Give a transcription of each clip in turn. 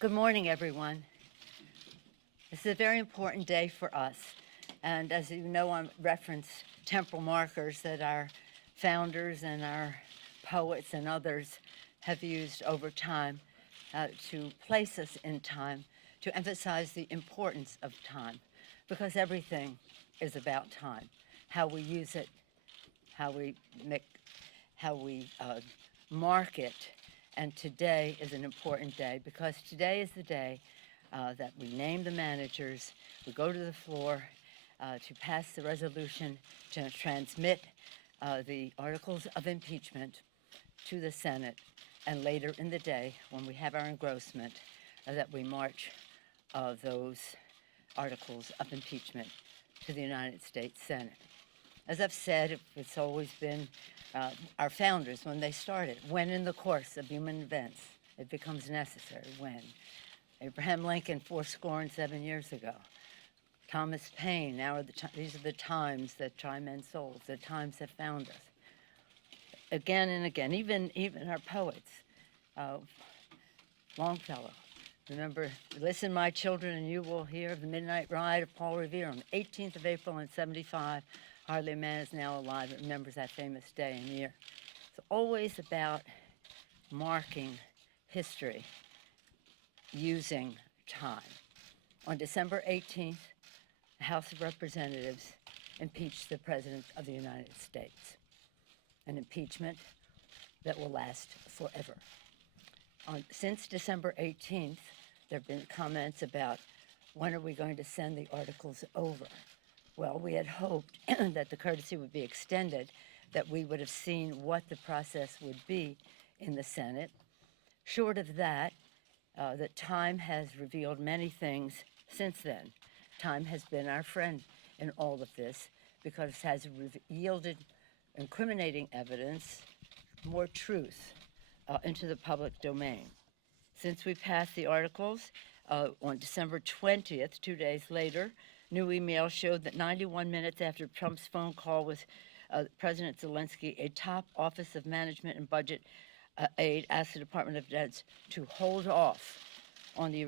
Good morning, everyone. This is a very important day for us. And as you know, I reference temporal markers that our founders and our poets and others have used over time to place us in time, to emphasize the importance of time, because everything is about time, how we use it, how we mark it. And today is an important day because today is the day that we name the managers, we go to the floor to pass the resolution to transmit the articles of impeachment to the Senate, and later in the day, when we have our engrossment, that we march those articles of impeachment to the United States Senate. As I've said, it's always been our founders, when they started, when in the course of human events it becomes necessary, when. Abraham Lincoln 7 years ago. Thomas Paine, these are the times that try men's souls, the times that found us. Again and again, even our poets, Longfellow. Remember, listen, my children, and you will hear the midnight ride of Paul Revere on the 18th of April in 75. Hardly a man is now alive that remembers that famous day and year. It's always about marking history using time. On December 18th, the House of Representatives impeached the President of the United States, an impeachment that will last forever. Since December 18th, there have been comments about when are we going to send the articles over. Well, we had hoped that the courtesy would be extended, that we would have seen what the process would be in the Senate. Short of that, that time has revealed many things since then. Time has been our friend in all of this because it has yielded incriminating evidence, more truth into the public domain. Since we passed the articles on December 20th, 2 days later, new email showed that 91 minutes after Trump's phone call with President Zelensky, a top Office of Management and Budget aide asked the Department of Defense to hold off on the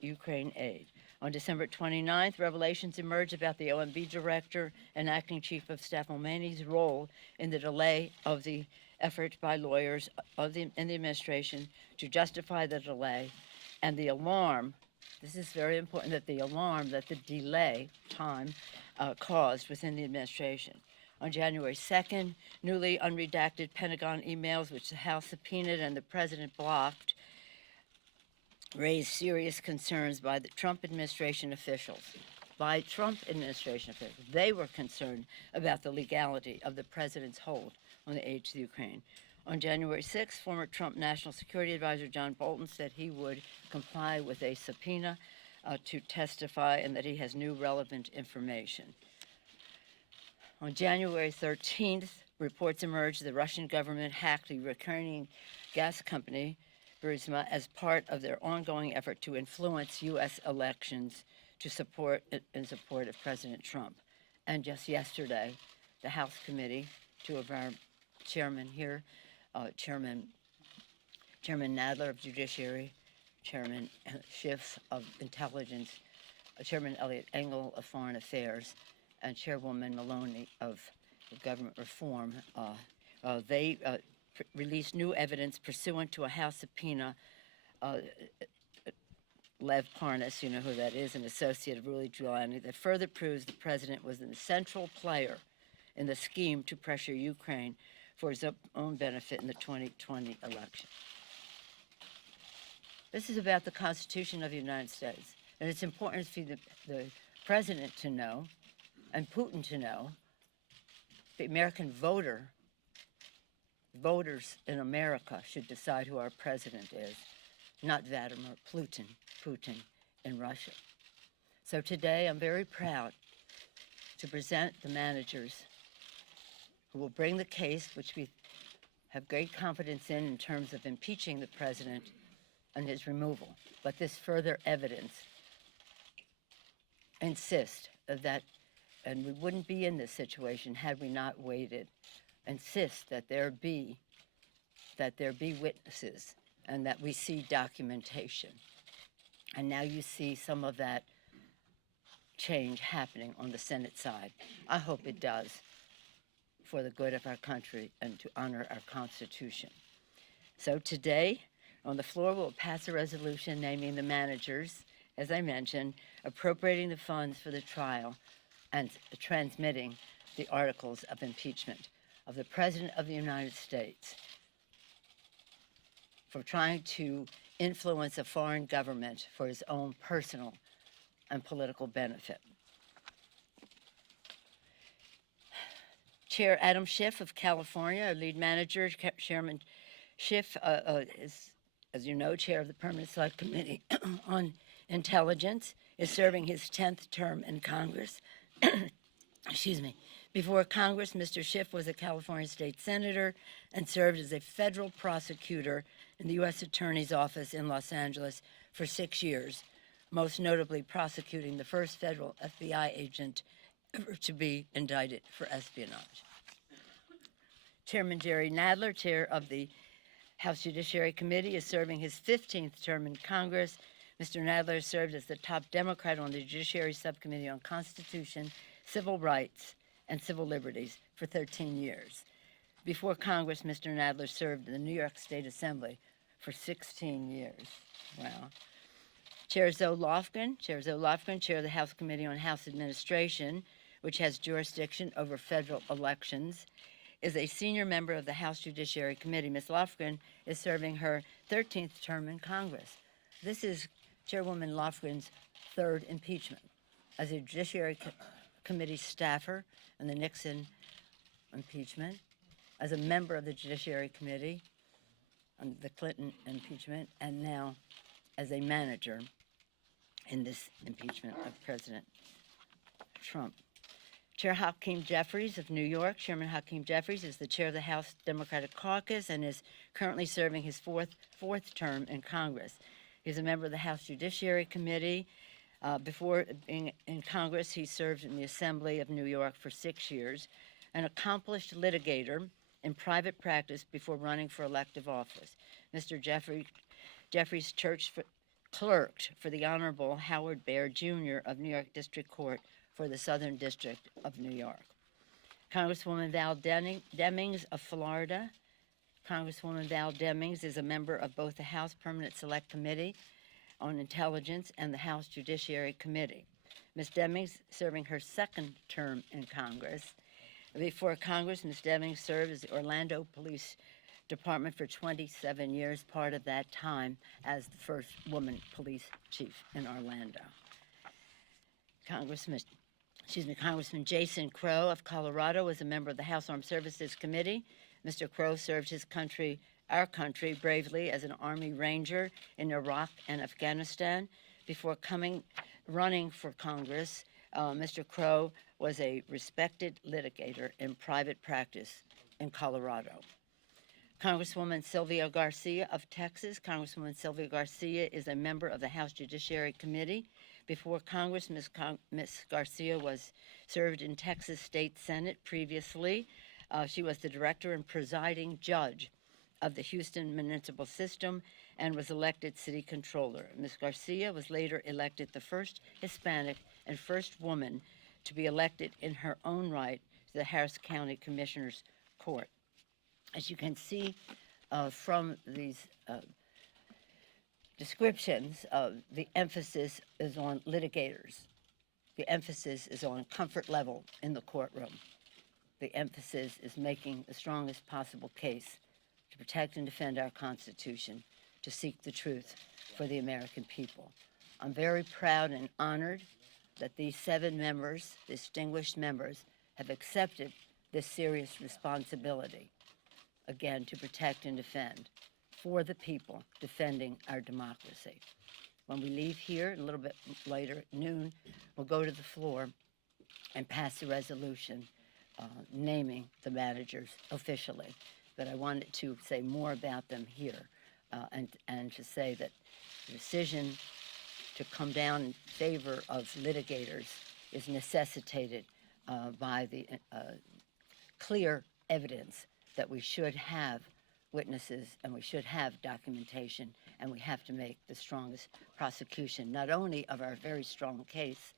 Ukraine aid. On December 29th, revelations emerged about the OMB director and acting chief of staff Mulvaney's role in the delay of the effort by lawyers in the administration to justify the delay, and the alarm. This is very important, that the alarm that the delay time caused within the administration. On January 2nd, newly unredacted Pentagon emails, which the House subpoenaed and the president blocked, raised serious concerns by the Trump administration officials. They were concerned about the legality of the president's hold on the aid to the Ukraine. On January 6th, former Trump National Security Advisor John Bolton said he would comply with a subpoena to testify and that he has new relevant information. On January 13th, reports emerged the Russian government hacked the Ukrainian gas company, Burisma, as part of their ongoing effort to influence U.S. elections in support of President Trump. And just yesterday, the House committee, two of our chairmen here, Chairman Nadler of Judiciary, Chairman Schiff of Intelligence, Chairman Eliot Engel of Foreign Affairs, and Chairwoman Maloney of Government Reform, they released new evidence pursuant to a House subpoena. Lev Parnas, you know who that is, an associate of Rudy Giuliani, that further proves the president was a central player in the scheme to pressure Ukraine for his own benefit in the 2020 election. This is about the Constitution of the United States, and it's important for the president to know, and Putin to know, the American voters in America should decide who our president is, not Vladimir Putin in Russia. So today I'm very proud to present the managers who will bring the case, which we have great confidence in terms of impeaching the president and his removal. But this further evidence insists that, and we wouldn't be in this situation had we not waited, insist that there be witnesses and that we see documentation. And now you see some of that change happening on the Senate side. I hope it does for the good of our country and to honor our Constitution. So today, on the floor, we'll pass a resolution naming the managers, as I mentioned, appropriating the funds for the trial and transmitting the articles of impeachment of the President of the United States for trying to influence a foreign government for his own personal and political benefit. Chair Adam Schiff of California, our lead manager, Chairman Schiff is, as you know, chair of the Permanent Select Committee on Intelligence, is serving his 10th term in Congress. Excuse me. Before Congress, Mr. Schiff was a California state senator and served as a federal prosecutor in the U.S. Attorney's Office in Los Angeles for 6 years, most notably prosecuting the first federal FBI agent ever to be indicted for espionage. Chairman Jerry Nadler, chair of the House Judiciary Committee, is serving his 15th term in Congress. Mr. Nadler served as the top Democrat on the Judiciary Subcommittee on Constitution, Civil Rights, and Civil Liberties for 13 years. Before Congress, Mr. Nadler served in the New York State Assembly for 16 years. Wow. Chair Zoe Lofgren, chair of the House Committee on House Administration, which has jurisdiction over federal elections, is a senior member of the House Judiciary Committee. Ms. Lofgren is serving her 13th term in Congress. This is Chairwoman Lofgren's third impeachment as a Judiciary Committee staffer in the Nixon impeachment, as a member of the Judiciary Committee on the Clinton impeachment, and now as a manager in this impeachment of President Trump. Chair Hakeem Jeffries of New York. Chairman Hakeem Jeffries is the chair of the House Democratic Caucus and is currently serving his fourth term in Congress. He's a member of the House Judiciary Committee. Before being in Congress, he served in the Assembly of New York for 6 years, an accomplished litigator in private practice before running for elective office. Mr. Jeffries clerked for the Honorable Howard Baer Jr. of New York District Court for the Southern District of New York. Congresswoman Val Demings of Florida. Congresswoman Val Demings is a member of both the House Permanent Select Committee on Intelligence and the House Judiciary Committee. Ms. Demings serving her second term in Congress. Before Congress, Ms. Demings served as the Orlando Police Department for 27 years, part of that time as the first woman police chief in Orlando. Congressman Jason Crow of Colorado was a member of the House Armed Services Committee. Mr. Crow served our country, bravely as an Army Ranger in Iraq and Afghanistan. Before running for Congress, Mr. Crow was a respected litigator in private practice in Colorado. Congresswoman Sylvia Garcia of Texas. Congresswoman Sylvia Garcia is a member of the House Judiciary Committee. Before Congress, Ms. Garcia served in Texas State Senate previously. She was the director and presiding judge of the Houston Municipal System and was elected city controller. Ms. Garcia was later elected the first Hispanic and first woman to be elected in her own right to the Harris County Commissioner's Court. As you can see from these descriptions, the emphasis is on litigators. The emphasis is on comfort level in the courtroom. The emphasis is making the strongest possible case to protect and defend our Constitution, to seek the truth for the American people. I'm very proud and honored that these 7 members, distinguished members, have accepted this serious responsibility, again, to protect and defend for the people, defending our democracy. When we leave here, a little bit later, at noon, we'll go to the floor and pass the resolution naming the managers officially. But I wanted to say more about them here and to say that the decision to come down in favor of litigators is necessitated by the clear evidence that we should have witnesses, and we should have documentation, and we have to make the strongest prosecution, not only of our very strong case,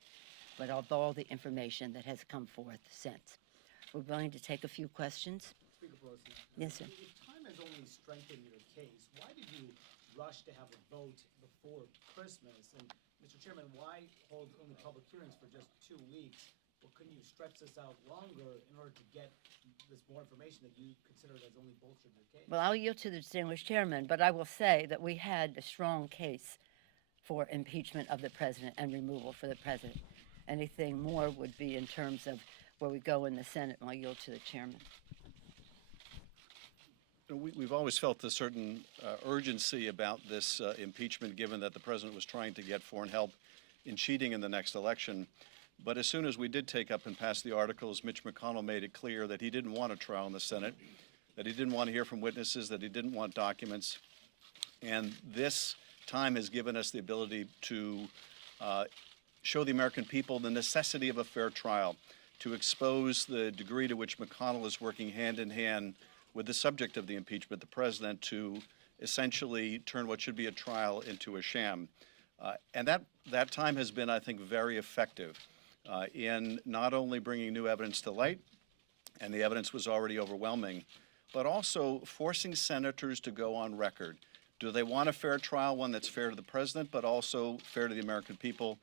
but of all the information that has come forth since. We're going to take a few questions. Speaker Pelosi. Yes, sir. If time has only strengthened your case, why did you rush to have a vote before Christmas? And, Mr. Chairman, why hold only public hearings for just 2 weeks? Well, couldn't you stretch this out longer in order to get this more information that you consider has only bolstered your case? Well, I'll yield to the distinguished chairman, but I will say that we had a strong case for impeachment of the president and removal for the president. Anything more would be in terms of where we go in the Senate, and I'll yield to the chairman. We've always felt a certain urgency about this impeachment, given that the president was trying to get foreign help in cheating in the next election. But as soon as we did take up and pass the articles, Mitch McConnell made it clear that he didn't want a trial in the Senate, that he didn't want to hear from witnesses, that he didn't want documents. And this time has given us the ability to show the American people the necessity of a fair trial, to expose the degree to which McConnell is working hand in hand with the subject of the impeachment, the president, to essentially turn what should be a trial into a sham. And that time has been, I think, very effective in not only bringing new evidence to light, and the evidence was already overwhelming, but also forcing senators to go on record. Do they want a fair trial, one that's fair to the president, but also fair to the American people,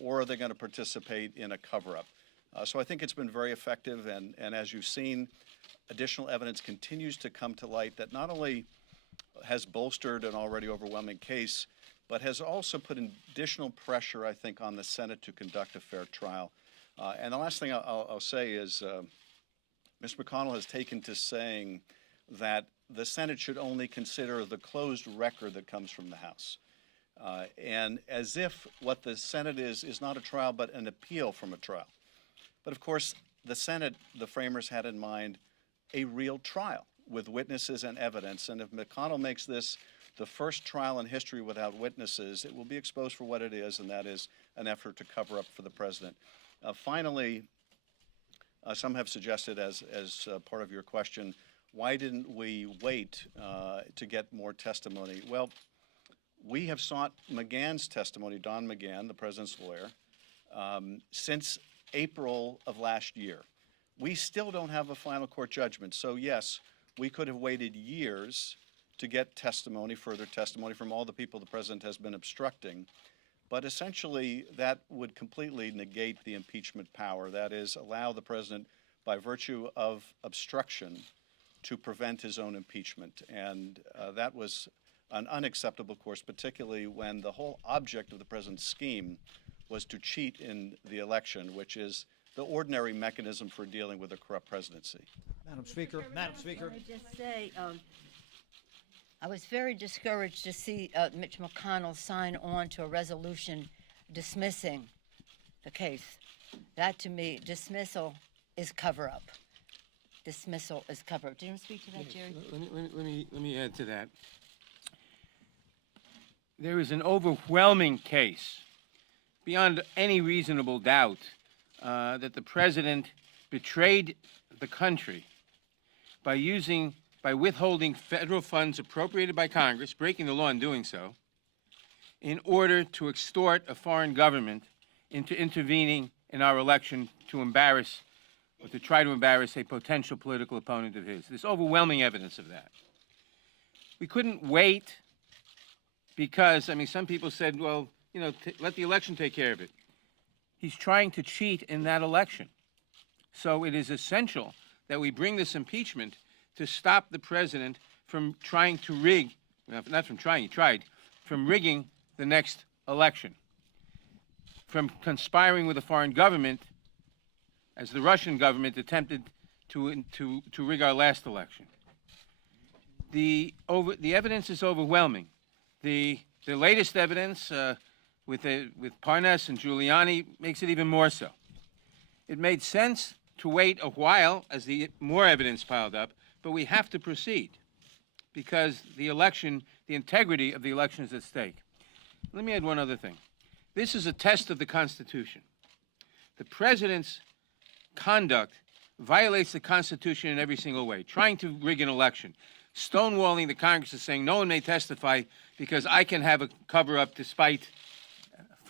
or are they going to participate in a cover-up? So I think it's been very effective, and as you've seen, additional evidence continues to come to light that not only has bolstered an already overwhelming case, but has also put additional pressure, I think, on the Senate to conduct a fair trial. And the last thing I'll say is Mr. McConnell has taken to saying that the Senate should only consider the closed record that comes from the House. And as if what the Senate is not a trial, but an appeal from a trial. But of course, the Senate, the framers had in mind a real trial with witnesses and evidence. And if McConnell makes this the first trial in history without witnesses, it will be exposed for what it is, and that is an effort to cover up for the president. Finally, some have suggested as part of your question, why didn't we wait to get more testimony? Well, we have sought McGahn's testimony, Don McGahn, the president's lawyer, since April of last year. We still don't have a final court judgment. So yes, we could have waited years to get testimony, further testimony from all the people the president has been obstructing. But essentially, that would completely negate the impeachment power. That is, allow the president, by virtue of obstruction, to prevent his own impeachment. And that was an unacceptable course, particularly when the whole object of the president's scheme was to cheat in the election, which is the ordinary mechanism for dealing with a corrupt presidency. Madam Speaker, Madam Speaker. Can I just say, I was very discouraged to see Mitch McConnell sign on to a resolution dismissing the case. That, to me, dismissal is cover-up. Dismissal is cover-up. Do you want to speak to that, Jerry? Let me add to that. There is an overwhelming case, beyond any reasonable doubt, that the president betrayed the country by withholding federal funds appropriated by Congress, breaking the law in doing so, in order to extort a foreign government into intervening in our election to embarrass or to try to embarrass a potential political opponent of his. There's overwhelming evidence of that. We couldn't wait because, I mean, some people said, well, you know, let the election take care of it. He's trying to cheat in that election. So it is essential that we bring this impeachment to stop the president from trying to rig, not from trying, he tried, from rigging the next election, from conspiring with a foreign government, as the Russian government attempted to rig our last election. The evidence is overwhelming. The latest evidence with Parnas and Giuliani makes it even more so. It made sense to wait a while as the more evidence piled up, but we have to proceed because the election, the integrity of the election is at stake. Let me add one other thing. This is a test of the Constitution. The president's conduct violates the Constitution in every single way, trying to rig an election, stonewalling the Congress and saying no one may testify because I can have a cover-up despite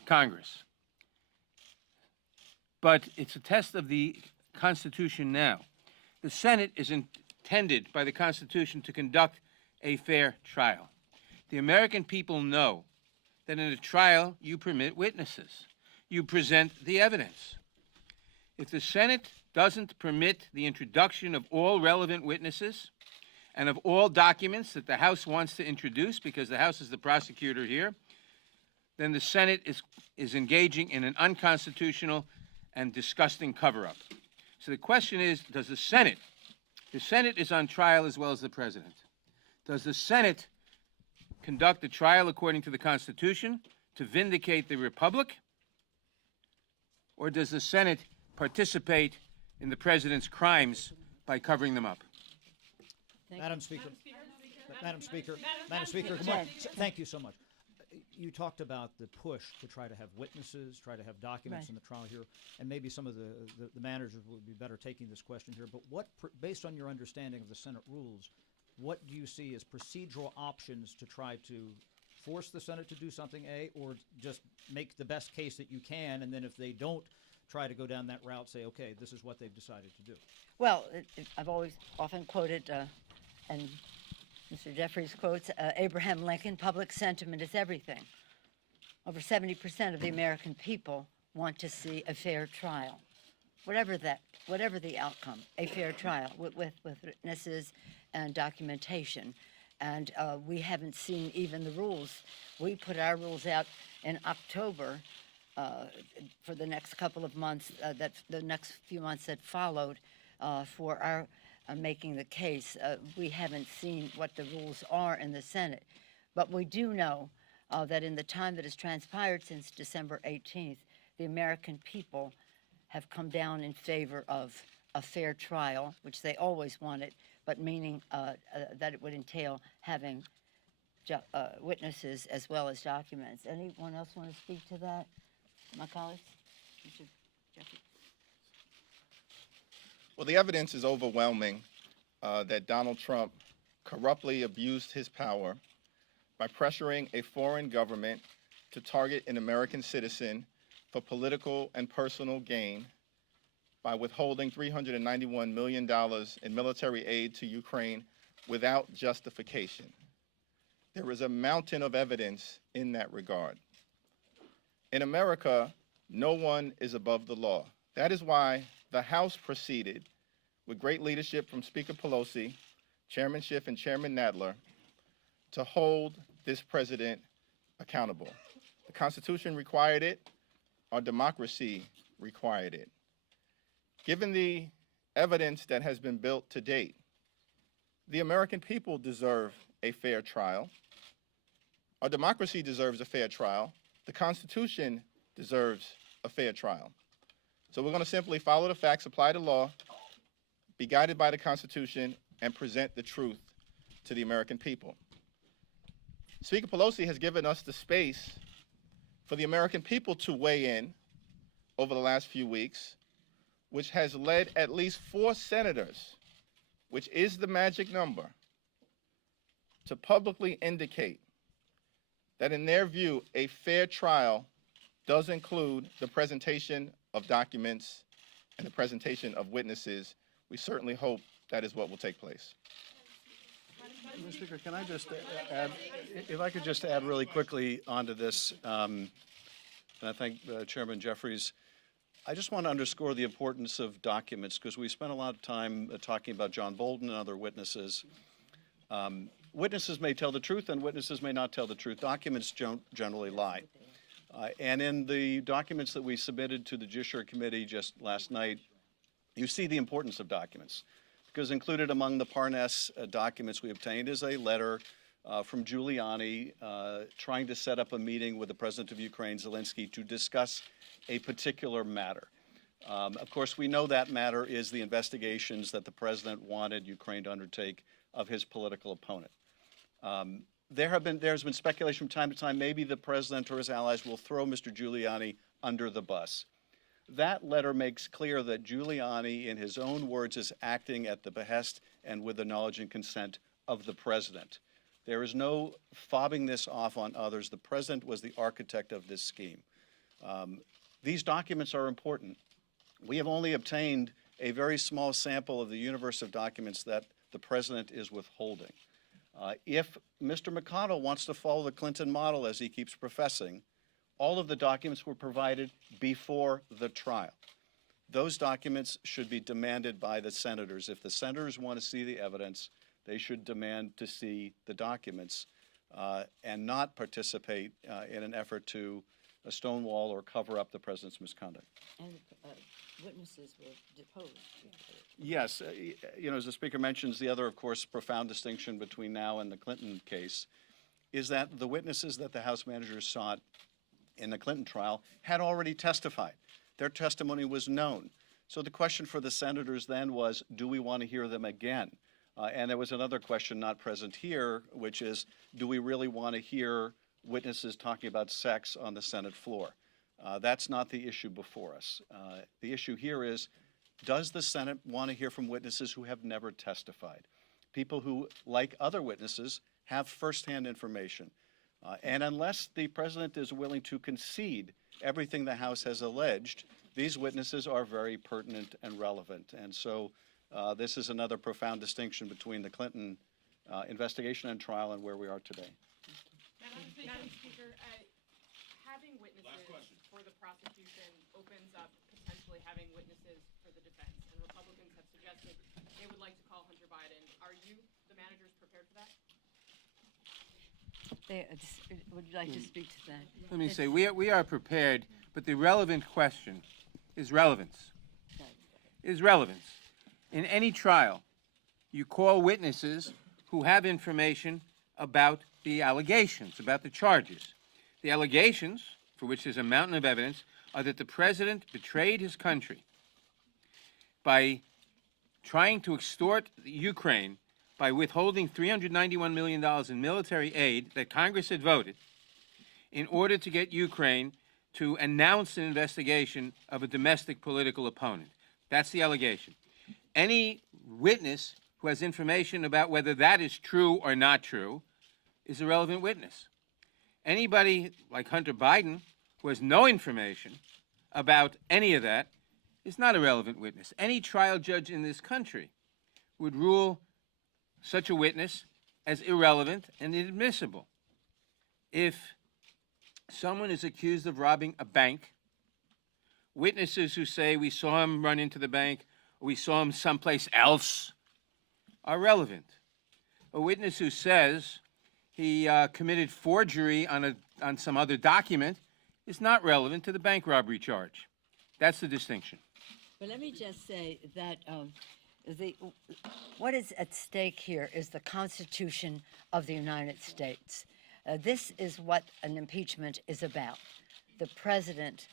Congress. But it's a test of the Constitution now. The Senate is intended by the Constitution to conduct a fair trial. The American people know that in a trial you permit witnesses. You present the evidence. If the Senate doesn't permit the introduction of all relevant witnesses and of all documents that the House wants to introduce, because the House is the prosecutor here, then the Senate is engaging in an unconstitutional and disgusting cover-up. So the question is, does the Senate is on trial as well as the President. Does the Senate conduct a trial according to the Constitution to vindicate the Republic? Or does the Senate participate in the President's crimes by covering them up? Madam Speaker. Madam Speaker. Madam Speaker, good morning. Thank you so much. You talked about the push to try to have witnesses, try to have documents in the trial here, and maybe some of the managers would be better taking this question here. But based on your understanding of the Senate rules, what do you see as procedural options to try to force the Senate to do something, A, or just make the best case that you can, and then if they don't, try to go down that route, say, okay, this is what they've decided to do? Well, I've always often quoted, and Mr. Jeffries quotes, Abraham Lincoln, public sentiment is everything. Over 70% of the American people want to see a fair trial, whatever the outcome, a fair trial with witnesses and documentation. And we haven't seen even the rules. We put our rules out in October for the next couple of months, the next few months that followed for our making the case. We haven't seen what the rules are in the Senate, but we do know that in the time that has transpired since December 18th, the American people have come down in favor of a fair trial, which they always wanted, but meaning that it would entail having witnesses as well as documents. Anyone else want to speak to that? My colleagues? Mr. Jeffries? Well, the evidence is overwhelming that Donald Trump corruptly abused his power by pressuring a foreign government to target an American citizen for political and personal gain by withholding $391 million in military aid to Ukraine without justification. There is a mountain of evidence in that regard. In America, no one is above the law. That is why the House proceeded with great leadership from Speaker Pelosi, Chairman Schiff, and Chairman Nadler to hold this president accountable. The Constitution required it. Our democracy required it. Given the evidence that has been built to date, the American people deserve a fair trial. Our democracy deserves a fair trial. The Constitution deserves a fair trial. So we're going to simply follow the facts, apply the law, be guided by the Constitution, and present the truth to the American people. Speaker Pelosi has given us the space for the American people to weigh in over the last few weeks, which has led at least 4 senators, which is the magic number, to publicly indicate that in their view, a fair trial does include the presentation of documents and the presentation of witnesses. We certainly hope that is what will take place. Mr. Speaker, can I just add, if I could just add really quickly onto this, and I thank Chairman Jeffries. I just want to underscore the importance of documents because we spent a lot of time talking about John Bolton and other witnesses. Witnesses may tell the truth and witnesses may not tell the truth. Documents generally lie. And in the documents that we submitted to the Judiciary Committee just last night, you see the importance of documents. Because included among the Parnas documents we obtained is a letter from Giuliani trying to set up a meeting with the President of Ukraine, Zelensky, to discuss a particular matter. Of course, we know that matter is the investigations that the President wanted Ukraine to undertake of his political opponent. There's been speculation from time to time maybe the President or his allies will throw Mr. Giuliani under the bus. That letter makes clear that Giuliani, in his own words, is acting at the behest and with the knowledge and consent of the president. There is no fobbing this off on others. The president was the architect of this scheme. These documents are important. We have only obtained a very small sample of the universe of documents that the president is withholding. If Mr. McConnell wants to follow the Clinton model, as he keeps professing, all of the documents were provided before the trial. Those documents should be demanded by the senators. If the senators want to see the evidence, they should demand to see the documents and not participate in an effort to stonewall or cover up the president's misconduct. And witnesses were deposed. Yes, you know, as the Speaker mentions, the other, of course, profound distinction between now and the Clinton case is that the witnesses that the House managers sought in the Clinton trial had already testified. Their testimony was known. So the question for the senators then was, do we want to hear them again? And there was another question not present here, which is, do we really want to hear witnesses talking about sex on the Senate floor? That's not the issue before us. The issue here is, does the Senate want to hear from witnesses who have never testified? People who, like other witnesses, have firsthand information. And unless the president is willing to concede everything the House has alleged, these witnesses are very pertinent and relevant. And so this is another profound distinction between the Clinton investigation and trial and where we are today. Madam Speaker, having witnesses for the prosecution opens up potentially having witnesses for the defense. And Republicans have suggested they would like to call Hunter Biden. Are you, the managers, prepared for that? Would you like to speak to that? Let me say, we are prepared, but the relevant question is relevance. Is relevance. In any trial, you call witnesses who have information about the allegations, about the charges. The allegations, for which there's a mountain of evidence, are that the president betrayed his country by trying to extort Ukraine by withholding $391 million in military aid that Congress had voted in order to get Ukraine to announce an investigation of a domestic political opponent. That's the allegation. Any witness who has information about whether that is true or not true is a relevant witness. Anybody like Hunter Biden who has no information about any of that is not a relevant witness. Any trial judge in this country would rule such a witness as irrelevant and inadmissible. If someone is accused of robbing a bank, witnesses who say we saw him run into the bank or we saw him someplace else are relevant. A witness who says he committed forgery on some other document is not relevant to the bank robbery charge. That's the distinction. But let me just say that what is at stake here is the Constitution of the United States. This is what an impeachment is about. The president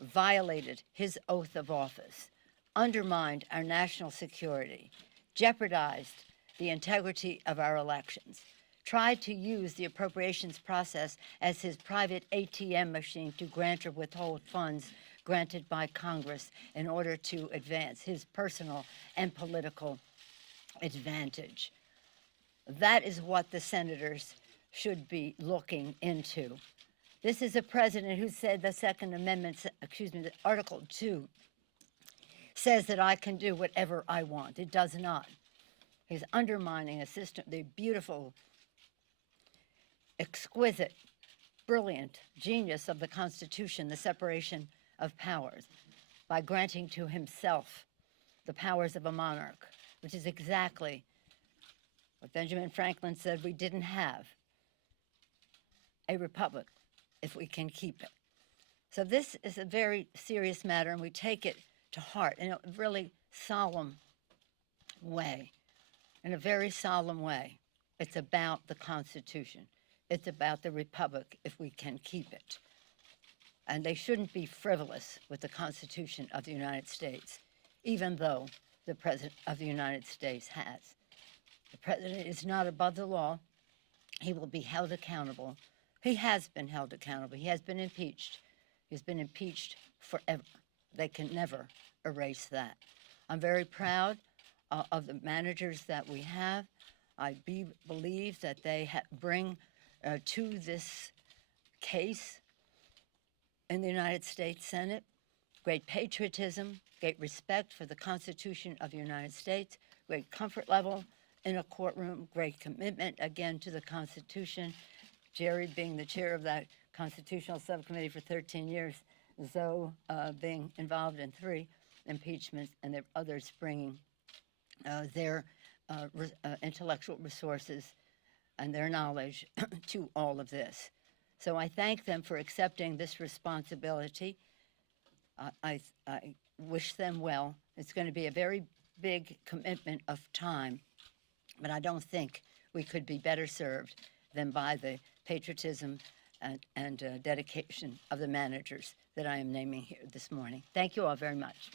violated his oath of office, undermined our national security, jeopardized the integrity of our elections, tried to use the appropriations process as his private ATM machine to grant or withhold funds granted by Congress in order to advance his personal and political advantage. That is what the senators should be looking into. This is a president who said the Second Amendment, the Article 2, says that I can do whatever I want. It does not. He's undermining a system, the beautiful, exquisite, brilliant genius of the Constitution, the separation of powers, by granting to himself the powers of a monarch, which is exactly what Benjamin Franklin said we didn't have, a republic, if we can keep it. So this is a very serious matter, and we take it to heart in a really solemn way, in a very solemn way. It's about the Constitution. It's about the republic, if we can keep it. And they shouldn't be frivolous with the Constitution of the United States, even though the President of the United States has. The President is not above the law. He will be held accountable. He has been held accountable. He has been impeached. He's been impeached forever. They can never erase that. I'm very proud of the managers that we have. believe that they bring to this case in the United States Senate great patriotism, great respect for the Constitution of the United States, great comfort level in a courtroom, great commitment, again, to the Constitution. Jerry being the chair of that Constitutional Subcommittee for 13 years, Zoe being involved in 3 impeachments, and there are others bringing their intellectual resources and their knowledge to all of this. So I thank them for accepting this responsibility. I wish them well. It's going to be a very big commitment of time, but I don't think we could be better served than by the patriotism and dedication of the managers that I am naming here this morning. Thank you all very much.